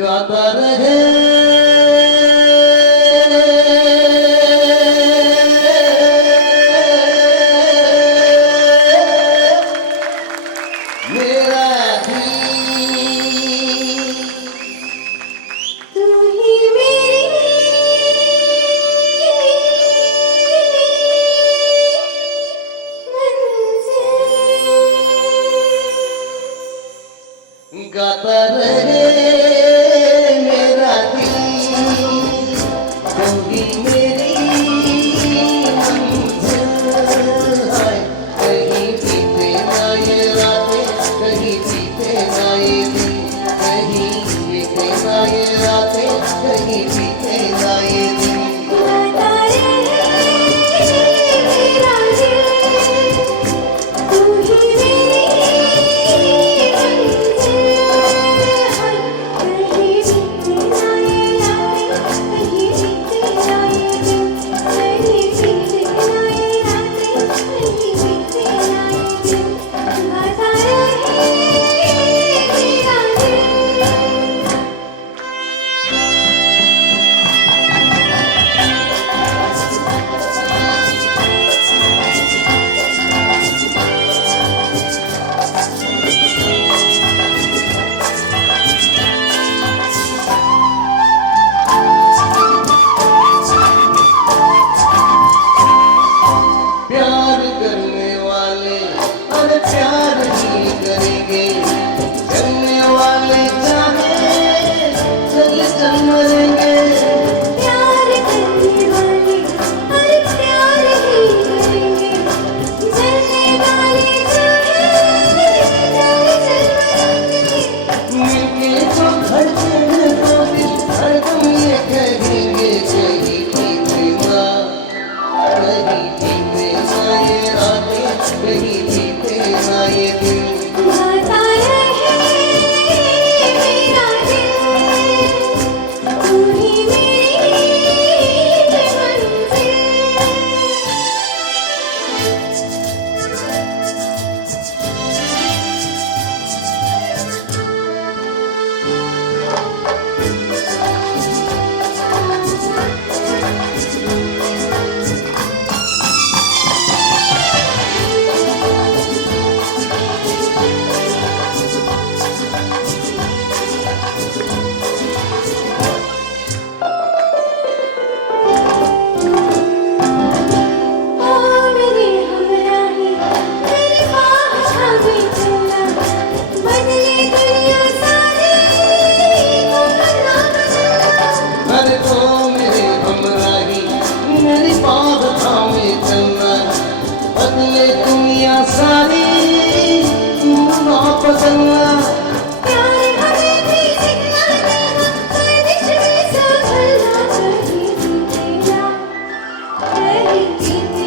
गाता रहे मेरा तू ही मेरी मंजिल। गाता रहे मेरा दिल तू ही मेरी मंजिल है। कहीं बीते ना ये रातें कहीं बीते ना ये दिन कहीं बीते ना ये रातें कहीं बीते ना ये दिन गाता रहे मेरा दिल, तू ही मेरी मंजिल है। कहीं बीते ना ये रातें, कहीं बीते ना ये दिन, कहीं बीते ना ये रातें, कहीं बीते ना ये दिन। गाता रहे मेरा दिल। प्यार करने वाले अरे प्यार ही करेंगे करने वाले चाहे चल चल मरेंगे प्यार करने वाले हर प्यार ही करेंगे, जलने वाले चाहे चल चल मरेंगे। मिलके जो धड़कन तो दिल धड़कन ये कहेंगे कहीं बीते ना ये रातें कहीं बीते ना ये दिन गाता रहे मेरा दिल, तू ही मेरी मंजिल। ओ मेरे हमराही तेरी बाहों थामे चलना, बदले दुनिया सारी तमन्ना बदलना। अरे तो मेरे हमराही मेरी बात थामे चलना बदले दुनिया सारी तू ना बदलना प्यार हमें भी जितना देना, गर्दिश में संभलना। कहीं बीते ना